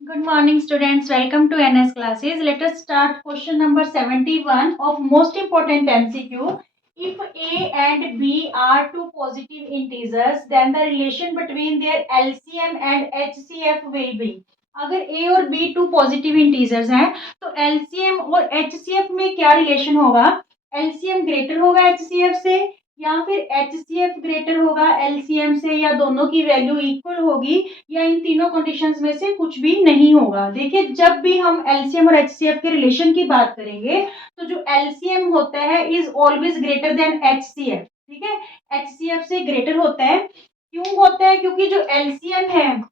Good morning, students. Welcome to NS classes. Let us start question number 71 of most important MCQ. If A and B are two positive integers, then the relation between their LCM and HCF will be. अगर A और B to positive integers हैं तो LCM और HCF में क्या relation होगा? LCM greater होगा HCF से या फिर HCF ग्रेटर होगा LCM से, या दोनों की वैल्यू इक्वल होगी, या इन तीनों कंडीशंस में से कुछ भी नहीं होगा। देखिए, जब भी हम एलसीएम और एचसीएफ के रिलेशन की बात करेंगे तो जो एलसीएम होता है is always greater than HCF. ठीक है, एचसीएफ से ग्रेटर होता है। क्यों होता है? क्योंकि जो एलसीएम है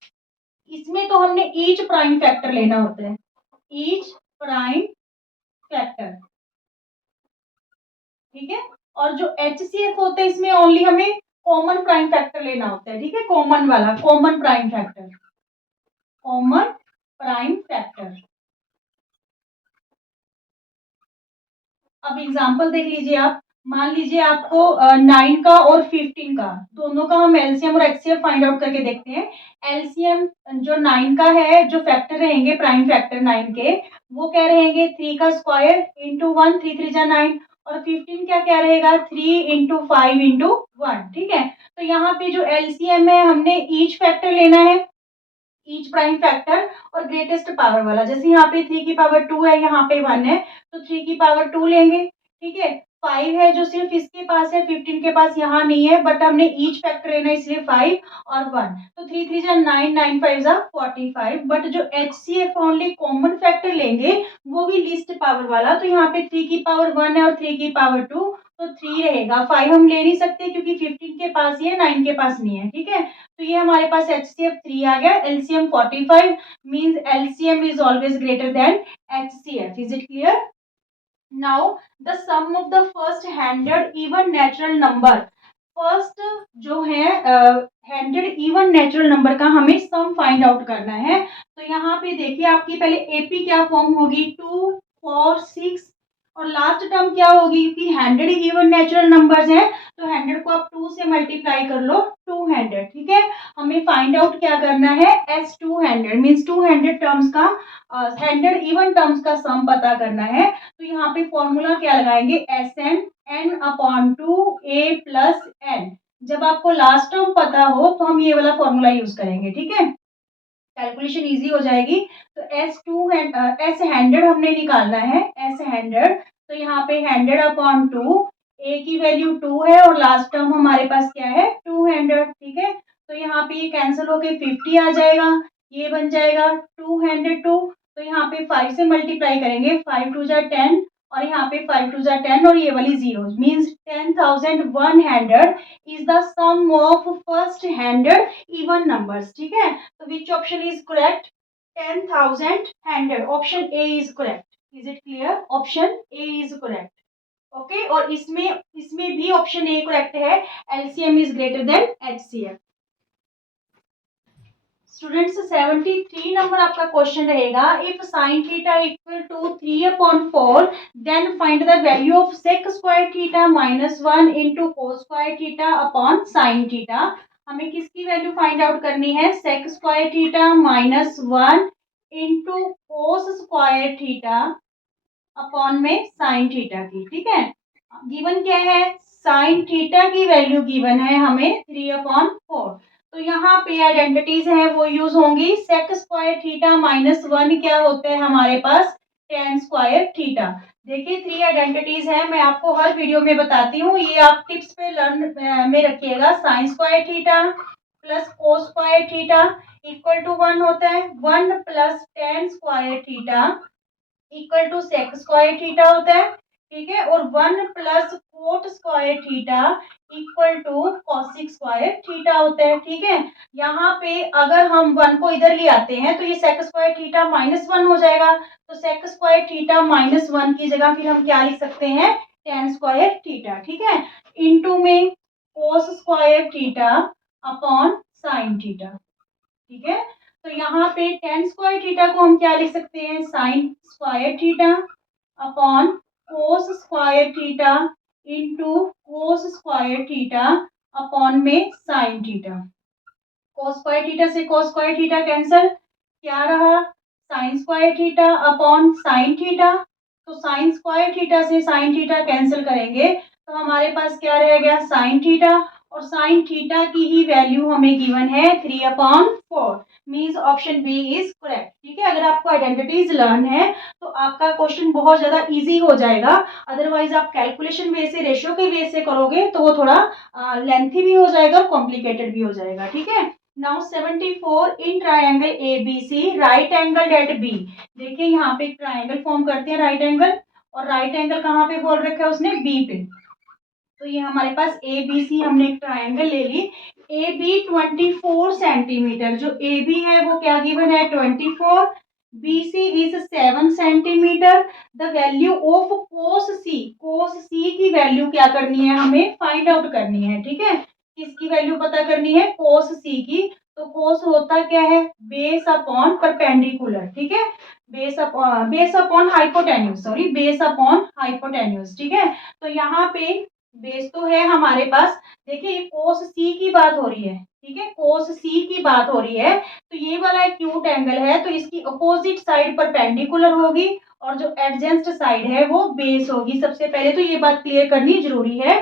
इसमें तो हमने ईच प्राइम फैक्टर लेना होता है, ईच प्राइम फैक्टर। ठीक है, और जो एचसीएफ होता है इसमें ओनली हमें कॉमन प्राइम फैक्टर लेना होता है। ठीक है, कॉमन वाला, common prime factor, common prime factor. अब एग्जाम्पल देख लीजिए आप। मान लीजिए आपको 9 का और 15 का, दोनों का हम एलसीएम और एचसीएफ फाइंड आउट करके देखते हैं। एलसीएम जो 9 का है, जो फैक्टर रहेंगे प्राइम फैक्टर 9 के, वो क्या रहेंगे? 3 का स्क्वायर इंटू 1, 3 3 जा 9, और 15 क्या रहेगा? 3 इंटू 5 इंटू 1। ठीक है, तो यहाँ पे जो एलसीएम है हमने ईच फैक्टर लेना है, ईच प्राइम फैक्टर, और ग्रेटेस्ट पावर वाला। जैसे यहाँ पे 3 की पावर 2 है, यहाँ पे 1 है, तो 3 की पावर 2 लेंगे। ठीक है, 5 है जो सिर्फ इसके पास है, 15 के पास यहाँ नहीं है, बट हमने ईच फैक्टर लेना है इसलिए 5 और 1, तो 3 3 जा 9, 9 5 जा 45। बट जो एचसीएफ ओनली कॉमन फैक्टर लेंगे वो भी लीस्ट पावर वाला, तो यहाँ पे 3 की पावर 1 है और 3 की पावर 2, तो 3 रहेगा। 5 हम ले नहीं सकते क्योंकि 15 के पास ही है, 9 के पास नहीं है। ठीक है, तो ये हमारे पास HCF 3 आ गया। LCM 45 means LCM is always greater than HCF. Is it clear? Now the sum of the first hundred even natural number. First जो है हंड्रेड इवन नेचुरल नंबर का हमें सम फाइंड आउट करना है। तो यहाँ पे देखिए आपकी पहले एपी क्या फॉर्म होगी? 2 4 6, और लास्ट टर्म क्या होगी? क्योंकि 100 इवन नेचुरल नंबर्स हैं तो 100 को आप 2 से मल्टीप्लाई कर लो, 200। ठीक है, हमें फाइंड आउट क्या करना है? एस 200 मीन्स 200 टर्म्स का, 100 इवन टर्म्स का सम पता करना है। तो यहाँ पे फॉर्मूला क्या लगाएंगे? एस एन एन अपॉन 2 ए प्लस एन। जब आपको लास्ट टर्म पता हो तो हम ये वाला फॉर्मूला यूज करेंगे। ठीक है, कैलकुलेशन इजी हो जाएगी। तो एस हंड्रेड हमने निकालना है, एस हंड्रेड। तो यहाँ पे 100/2, ए की वैल्यू 2 है और लास्ट टर्म हमारे पास क्या है? 200। ठीक है, तो यहाँ पे ये कैंसिल होके 50 आ जाएगा, ये बन जाएगा 202। तो यहाँ पे 5 से मल्टीप्लाई करेंगे, 5 2 जा 10, और यहाँ पे 5 2 जा 10, और ये वाली zero means 10,100 is the sum of first 100 even numbers. ठीक है, so which option is correct? 10,100, option A is correct. Is it clear? Option A is correct. Okay, और इसमें भी ऑप्शन ए करेक्ट है, LCM is greater than HCF. Students 73 number आपका question रहेगा, if sine theta equal to 3/4 then find the value of sec square theta -1 into cos square theta upon sine theta. हमें किसकी value find out करनी है? Sec square theta -1 into cos square theta upon में sine theta की। ठीक है, given क्या है? साइन थीटा की वैल्यू गिवन है हमें 3/4। तो यहाँ पे आइडेंटिटीज है वो यूज होंगी। सेक स्क्वायर थीटा -1 क्या होता है हमारे पास? Ten square theta. देखिए 3 आइडेंटिटीज है, मैं आपको हर वीडियो में बताती हूँ, ये आप टिप्स पे लर्न में रखिएगा। Sine square theta plus cos square theta equal to 1 होता है, 1 plus ten square theta equal to sec square theta होता है। ठीक है, और 1 plus cot square theta equal to cosec square theta होता है। ठीक है, यहाँ पे अगर हम 1 को इधर ले आते हैं तो ये सेक स्क्वायर थीटा -1 हो जाएगा। तो सेक स्क्वायर थीटा -1 की जगह फिर हम क्या लिख सकते हैं? Ten square theta. ठीक है, इनटू में कोस square theta upon sine theta. ठीक है, तो यहाँ पे टेन स्क्वायर थीटा को हम क्या लिख सकते हैं? Sine square theta upon cos square theta into cos square theta upon में sine theta. Cos square theta से कोस स्क्वायर थीटा कैंसल, क्या रहा, sine square theta upon sine theta. तो साइन स्क्वायर थीटा से साइन थीटा कैंसिल करेंगे तो हमारे पास क्या रह गया, साइन थीटा। और साइन थीटा की ही वैल्यू हमें गिवन है 3/4, means option B is correct. ठीक है, अगर आपको आइडेंटिटीज लर्न है तो आपका क्वेश्चन बहुत ज्यादा इजी हो जाएगा। अदरवाइज आप कैलकुलेशन वे से, रेशियो के वे से करोगे तो वो थोड़ा लेंथी भी हो जाएगा और कॉम्प्लिकेटेड भी हो जाएगा। ठीक है, now 74 in triangle A B C right angle at B. देखिए यहाँ पे एक ट्राइंगल फॉर्म करते हैं राइट एंगल, और राइट एंगल कहाँ पे बोल रखा है उसने, बी पे। तो ये हमारे पास ए बी सी, हमने एक ट्राइंगल ले ली। ए बी 24 सेंटीमीटर, जो ए बी है वो क्या गिवन है 24, B C is 7 centimetre. The value of cos C की वैल्यू क्या करनी है, हमें फाइंड आउट करनी है। ठीक है, किसकी वैल्यू पता करनी है, कोस सी की। तो कोस होता क्या है, बेस अपॉन परपेंडिकुलर। ठीक है, base upon hypotenuse, sorry base upon hypotenuse. ठीक है, तो यहाँ पे बेस तो है हमारे पास। देखिए कोस सी की बात हो रही है, ठीक है, कोस सी की बात हो रही है। तो ये वाला एक्यूट एंगल है तो इसकी अपोजिट साइड परपेंडिकुलर होगी और जो एडजेंस्ट साइड है वो बेस होगी। सबसे पहले तो ये बात क्लियर करनी जरूरी है।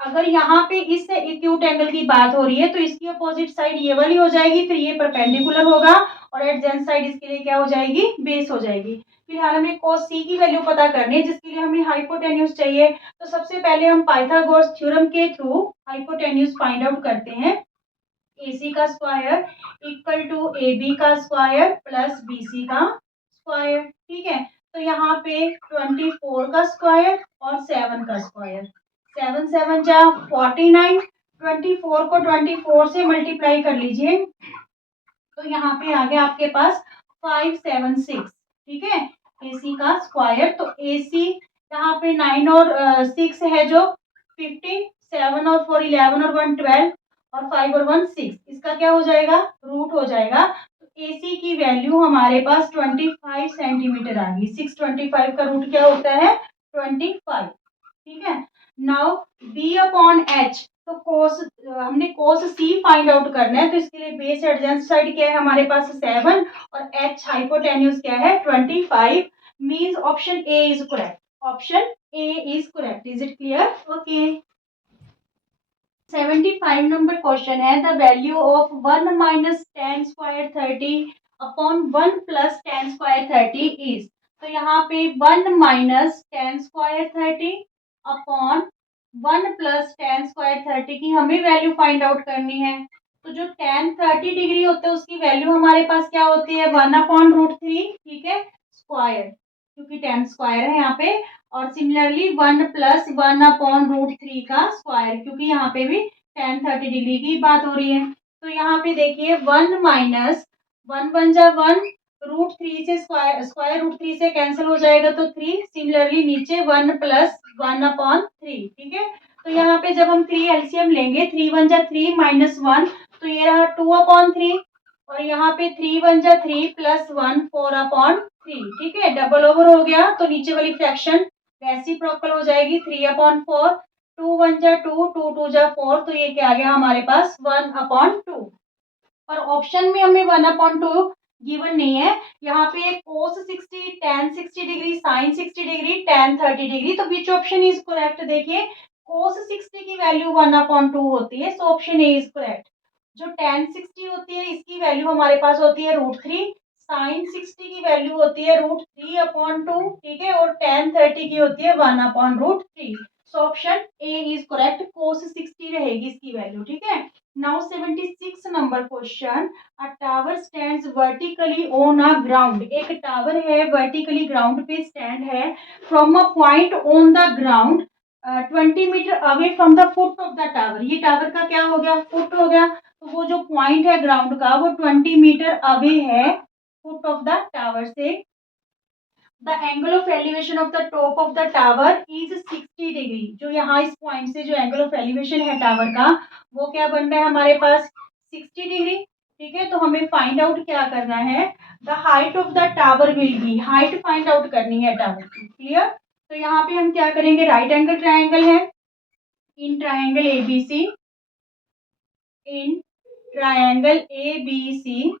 अगर यहाँ पे इस एक्यूट एंगल की बात हो रही है तो इसकी अपोजिट साइड ये वाली हो जाएगी, फिर ये परपेंडिकुलर होगा और एडजेंस्ट साइड इसके लिए क्या हो जाएगी, बेस हो जाएगी। फिलहाल हमें cos c की वैल्यू पता करनी है जिसके लिए हमें हाइपोटेन्यूज चाहिए। तो सबसे पहले हम पाइथागोरस थ्योरम के थ्रू हाइपोटेन्यूज फाइंड आउट करते हैं। AC का स्क्वायर इक्वल टू AB का स्क्वायर प्लस BC का स्क्वायर। ठीक है, तो यहाँ पे 24 का स्क्वायर और 7 का स्क्वायर, 7 7 जा 49, 24 को 24 से मल्टीप्लाई कर लीजिए तो यहाँ पे आ गया आपके पास 576। ठीक है, AC का स्क्वायर, तो AC यहाँ पे 9 और 6 है जो 15, 7 और 4 11 और 1 12 और 5 और 1 6, इसका क्या हो जाएगा, रूट हो जाएगा। तो AC की वैल्यू हमारे पास 25 सेंटीमीटर आ गई। 625 का रूट क्या होता है, 25। ठीक है, नाउ B अपॉन H, तो कोस, हमने कोस सी फाइंड आउट करना है तो इसके लिए बेस एडजेंस्ट साइड क्या है हमारे पास 7 और एच हाइपोटेन्यूज क्या है 25, means option A is correct. Option A is correct. Is it clear? Okay, 75 number question है, the value of 1 minus ten square 30 upon 1 plus ten square 30 is. तो यहाँ पे 1 minus ten square 30 upon 1 plus ten square 30 की हमें value find out करनी है। तो जो टेन 30 डिग्री होता है उसकी वैल्यू हमारे पास क्या होती है, 1/√3। ठीक है, स्क्वायर, क्योंकि टेन स्क्वायर है यहाँ पे। और सिमिलरली 1 प्लस 1/√3 का स्क्वायर, क्योंकि यहाँ पे भी टेन 30 डिग्री की बात हो रही है। तो यहाँ पे देखिए 1 माइनस 1 1 जा 1, √3 से स्क्वायर √3 से कैंसिल हो जाएगा तो 3। सिमिलरली नीचे 1 प्लस 1/3। ठीक है, तो यहाँ पे जब हम 3 एलसीएम लेंगे, 3 1 जा 3 माइनस 1, तो ये रहा 2/3। और यहाँ पे 3 1 जा 3 प्लस 1 4/3। ठीक है, डबल ओवर हो गया तो नीचे वाली फ्रैक्शन रेसिप्रोकल हो जाएगी 3/4। 2 1 जा 2, 2 2 जा 4, तो ये क्या आ गया हमारे पास 1/2। पर ऑप्शन में हमें 1/2 गिवन नहीं है। यहाँ पे cos 60, tan 60 degree, sin 60 degree, tan 30 degree, तो विच ऑप्शन इज करेक्ट? देखिए cos 60 की वैल्यू 1/2 होती है, सो ऑप्शन ए इज करेक्ट। जो tan 60 होती है इसकी वैल्यू हमारे पास होती है √3, sin 60 की वैल्यू होती है √3/2। ठीक है, और tan 30 की होती है 1/√3। So option A is correct, cos 60 रहेगी इसकी वैल्यू। ठीक है, now 76 number question, a tower stands vertically on a ground. एक टावर है, वर्टिकली ग्राउंड पे स्टैंड है, from a point on the ground 20 metre away from the foot of the tower. ये टावर का क्या हो गया, फुट हो गया। तो वो जो पॉइंट है ग्राउंड का वो 20 मीटर अवे है फुट ऑफ द टावर से। The angle of elevation of the top of the tower is 60 degree. जो यहाँ इस पॉइंट से जो एंगल ऑफ एलिवेशन है टावर का वो क्या बन रहा है हमारे पास 60 डिग्री। ठीक है, तो हमें फाइंड आउट क्या करना है, the height of the tower will be, height find out करनी है टावर की। क्लियर? तो यहाँ पे हम क्या करेंगे, राइट एंगल ट्राइंगल है, in triangle ABC, in triangle ABC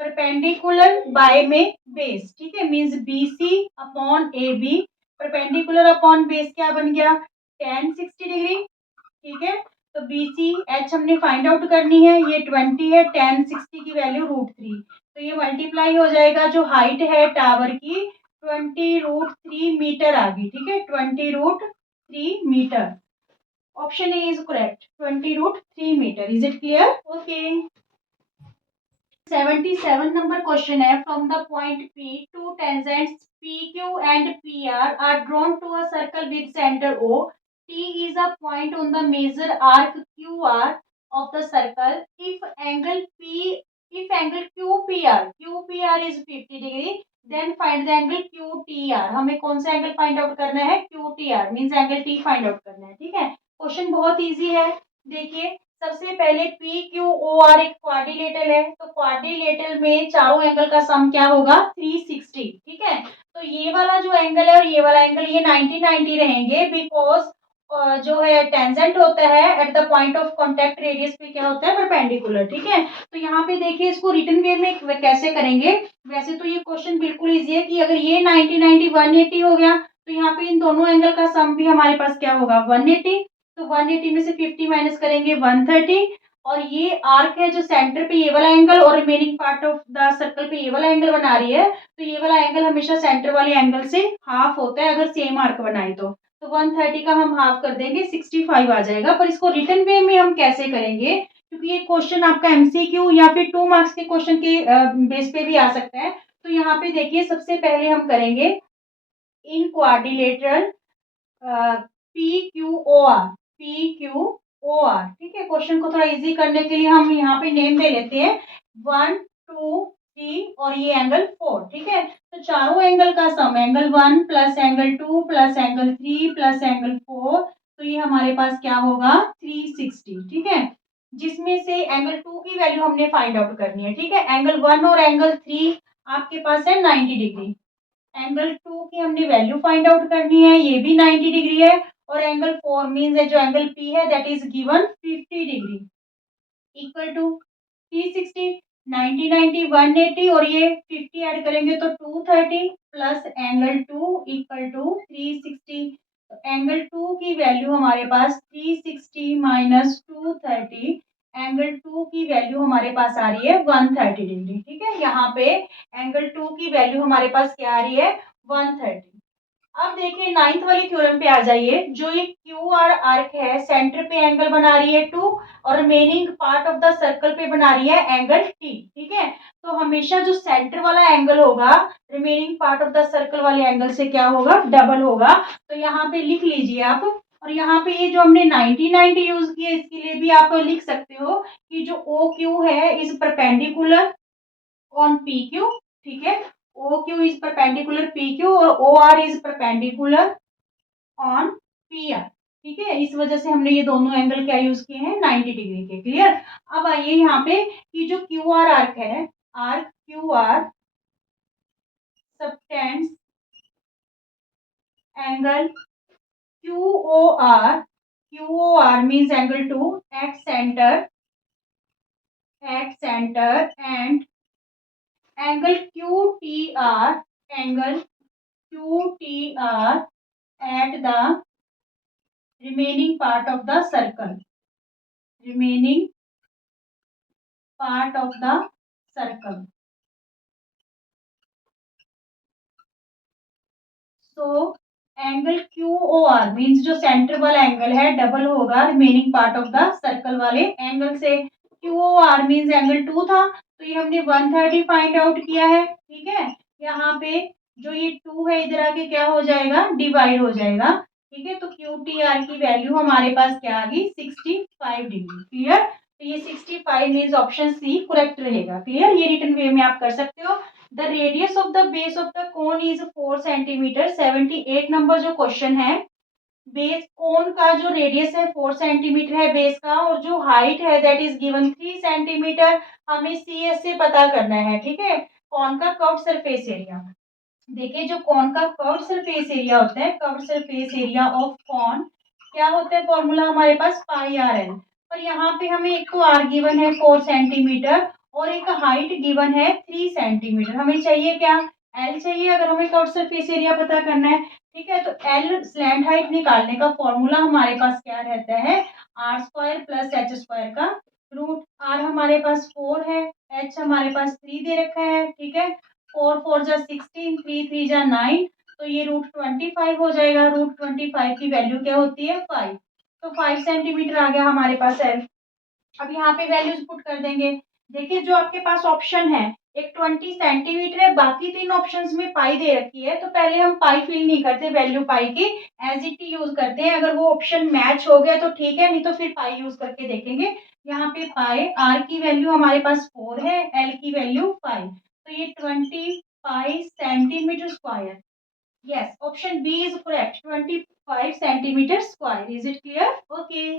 perpendicular by में बेस, ठीक है, means BC upon AB, perpendicular upon base क्या बन गया, tan 60 डिग्री, ठीक है। तो BC H हमने फाइंड आउट करनी है, ये 20 है, tan 60 की वैल्यू √3, तो ये मल्टीप्लाई हो जाएगा, जो हाइट है टावर की 20 √3 मीटर आ गई, ठीक है, 20 √3 metre. Option A is correct, 20 √3 metre. Is it clear? Okay. 77 number question है, from the point P, two tangents PQ and PR are drawn to a circle with center O. T is a point on the major arc QR of the circle. If angle QPR is 50 degree, then find the angle QTR. हमें कौन सा angle find out करना है, QTR means angle T find out करना है, ठीक है। Question बहुत इजी है, देखिए सबसे पहले पी क्यू ओ आर एक क्वाड्रिलेटरल है, तो क्वाड्रिलेटरल में चारों एंगल का सम क्या होगा, 360, ठीक है। तो ये वाला जो एंगल है और ये वाला एंगल, ये 90 रहेंगे, बिकॉज जो है टेंजेंट होता है at the point of contact radius पे क्या होता है, परपेंडिकुलर, ठीक है। तो यहाँ पे देखिए इसको रिटर्न वे में कैसे करेंगे। वैसे तो ये क्वेश्चन बिल्कुल इजी है कि अगर ये 90 180 हो गया, तो यहाँ पे इन दोनों एंगल का सम भी हमारे पास क्या होगा, 180। तो 180 में से 50 माइनस करेंगे 130, और ये आर्क है जो सेंटर पे ये वाला एंगल और remaining part of the circle पे ये वाला एंगल बना रही है, तो ये वाला एंगल हमेशा सेंटर वाले एंगल से हाफ होता है अगर सेम आर्क बनाए तो 130 का हम हाफ कर देंगे, 65 आ जाएगा। पर इसको रिटर्न वे में हम कैसे करेंगे, क्योंकि ये क्वेश्चन आपका MCQ या फिर 2 मार्क्स के क्वेश्चन के बेस पे भी आ सकता है। तो यहाँ पे देखिए सबसे पहले हम करेंगे इन क्वाड्रिलेटरल PQOR, ठीक है। क्वेश्चन को थोड़ा इजी करने के लिए हम यहाँ पे नेम दे लेते हैं 1 2 3 और ये एंगल 4, ठीक है। तो चारों एंगल का sum angle 1 plus angle 2 plus angle 3 plus angle 4, तो ये हमारे पास क्या होगा, 360, ठीक है। जिसमें से एंगल 2 की वैल्यू हमने फाइंड आउट करनी है, ठीक है। एंगल 1 और एंगल 3 आपके पास है 90 डिग्री, एंगल 2 की हमने वैल्यू फाइंड आउट करनी है, ये भी 90 डिग्री है, और एंगल 4 मीन्स है जो एंगल P है that is given 50 degree, equal to 360, 90 90 180 और ये 50 ऐड करेंगे तो 230 प्लस एंगल 2 इक्वल टू 360। तो एंगल 2 की वैल्यू हमारे पास 360 माइनस 230, एंगल 2 की वैल्यू हमारे पास आ रही है 130 डिग्री, ठीक है। यहाँ पे एंगल 2 की वैल्यू हमारे पास क्या आ रही है, 130। अब देखिए नाइन्थ वाली थ्योरम पे आ जाइए, जो ये क्यू आर आर्क है सेंटर पे एंगल बना रही है 2 और remaining part of the circle पे बना रही है एंगल T, ठीक है। तो हमेशा जो सेंटर वाला एंगल होगा remaining part of the circle वाले एंगल से क्या होगा, डबल होगा। तो यहाँ पे लिख लीजिए आप, और यहाँ पे ये जो हमने 90 यूज किया इसके लिए भी आप लिख सकते हो कि जो OQ है इज परपेंडिकुलर ऑन PQ, ठीक है। OQ is perpendicular PQ और OR is perpendicular on PR, ठीक है। इस वजह से हमने ये दोनों एंगल क्या यूज किए हैं, 90 डिग्री के। क्लियर? अब आइए यहाँ पे कि जो QR आर्क है, arc QR subtends angle QOR means angle 2 at center and angle QTR at the remaining part of the circle, so angle QOR means जो सेंटर वाला एंगल है डबल होगा remaining part of the circle वाले angle से। QOR means angle 2 था, तो ये हमने 130 फाइंड आउट किया है, ठीक है। यहाँ पे जो ये 2 है इधर आके क्या हो जाएगा, डिवाइड हो जाएगा, ठीक है। तो QTR की वैल्यू हमारे पास क्या आ गई, 65 डिग्री। क्लियर? तो ये 65 मीन्स ऑप्शन सी करेक्ट रहेगा। क्लियर? ये रिटन वे में आप कर सकते हो। The radius of the base of the cone is 4 centimetre. 78 number जो क्वेश्चन है, बेस कोन का जो रेडियस है 4 सेंटीमीटर है बेस का, और जो हाइट है दैट इज गिवन 3 सेंटीमीटर। हमें CS से पता करना है, ठीक है। कौन का कर्व्ड सरफेस एरिया, देखिए जो कौन का कर्व्ड सरफेस एरिया होता है, कर्व्ड सरफेस एरिया ऑफ कौन क्या होता है, फॉर्मूला हमारे पास पाई आर एल। पर यहाँ पे हमें एक तो आर गिवन है 4 सेंटीमीटर और एक हाइट गिवन है 3 सेंटीमीटर। हमें चाहिए क्या? एल चाहिए अगर हमें कर्व सरफेस एरिया पता करना है। ठीक है, तो एल स्लैंट हाइट निकालने का फॉर्मूला हमारे पास क्या रहता है? R square plus H square का रूट। आर हमारे पास 4 है, एच हमारे पास 3 दे रखा है। ठीक है, 4 4 जा 16, 3 3 जा 9, तो ये रूट 25 हो जाएगा। रूट 25 की वैल्यू क्या होती है? 5। तो 5 सेंटीमीटर आ गया हमारे पास एल। अब यहाँ पे वैल्यूज पुट कर देंगे। देखिए जो आपके पास ऑप्शन है, एक 20 सेंटीमीटर है, बाकी तीन ऑप्शंस में पाई दे रखी है, तो पहले हम पाई फिल नहीं करते, वैल्यू पाई की एज इट यूज करते हैं। अगर वो ऑप्शन मैच हो गया तो ठीक है, नहीं तो फिर पाई यूज करके देखेंगे। यहाँ पे पाई आर की वैल्यू हमारे पास 4 है, एल की वैल्यू 5, तो ये 25 centimetre square. Yes, option B is correct, 25 centimetre square. Is it clear? Okay.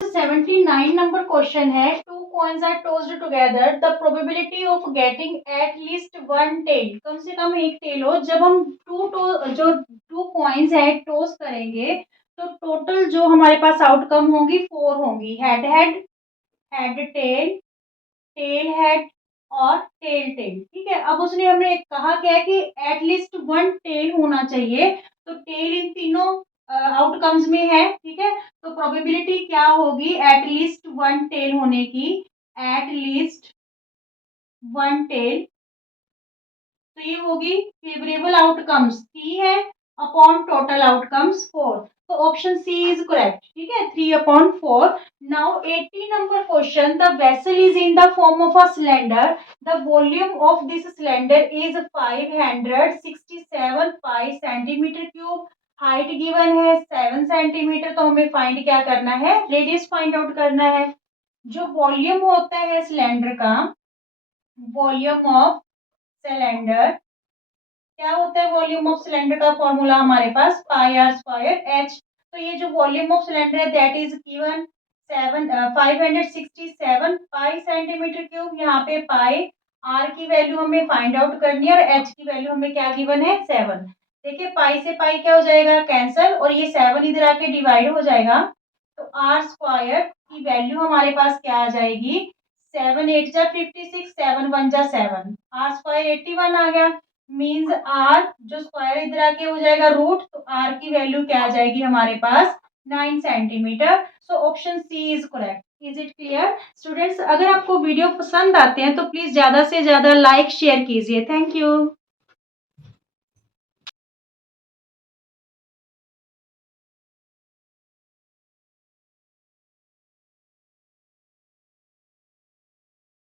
79 number question है, two coins are tossed together, the probability of getting at least one tail. कम से कम एक टेल हो। जब हम जो टू कॉइन्स है टोस करेंगे, तो टोटल जो हमारे पास आउटकम होंगी 4 होंगी। Head head, head tail, tail head और टेल टेल। ठीक है, अब उसने हमें कहा क्या है कि एटलीस्ट वन टेल होना चाहिए, तो टेल इन तीनों आउटकम्स में है। ठीक है, तो प्रोबेबिलिटी क्या होगी एटलीस्ट वन टेल होने की? एटलीस्ट वन टेल, तो ये होगी फेवरेबल आउटकम्स 3 है अपॉन टोटल आउटकम्स 4, तो ऑप्शन सी इज करेक्ट। ठीक है, 3/4। Now 80 number question, the vessel is in the form of a cylinder, the volume of this cylinder is 567 pi centimetre cube, height given है 7 centimetre, तो हमें find क्या करना है? Radius find out करना है। जो वॉल्यूम होता है सिलेंडर का, वॉल्यूम ऑफ सिलेंडर क्या होता है? वॉल्यूम ऑफ सिलेंडर का फॉर्मूला हमारे पास पाई आर स्क्वायर एच। तो ये जो वॉल्यूम ऑफ सिलेंडर है that is given 567 pi centimetre cube. यहाँ पे पाई आर की वैल्यू हमें फाइंड आउट करनी है और एच की वैल्यू हमें क्या गिवन है? 7। देखिए पाई से पाई क्या हो जाएगा? कैंसल, और ये 7 इधर आके डिवाइड हो जाएगा, तो आर स्क्वायर की वैल्यू हमारे पास क्या आ जाएगी? 7 8 जा 56, 7 1 जा 7, आर स्क्वायर 81 आ गया। मीन्स आर जो स्क्वायर इधर आके हो जाएगा रूट, तो आर की वैल्यू क्या आ जाएगी हमारे पास? 9 centimetre. So option C is correct. Is it clear students? अगर आपको वीडियो पसंद आते हैं तो प्लीज ज्यादा से ज्यादा लाइक शेयर कीजिए। Thank you.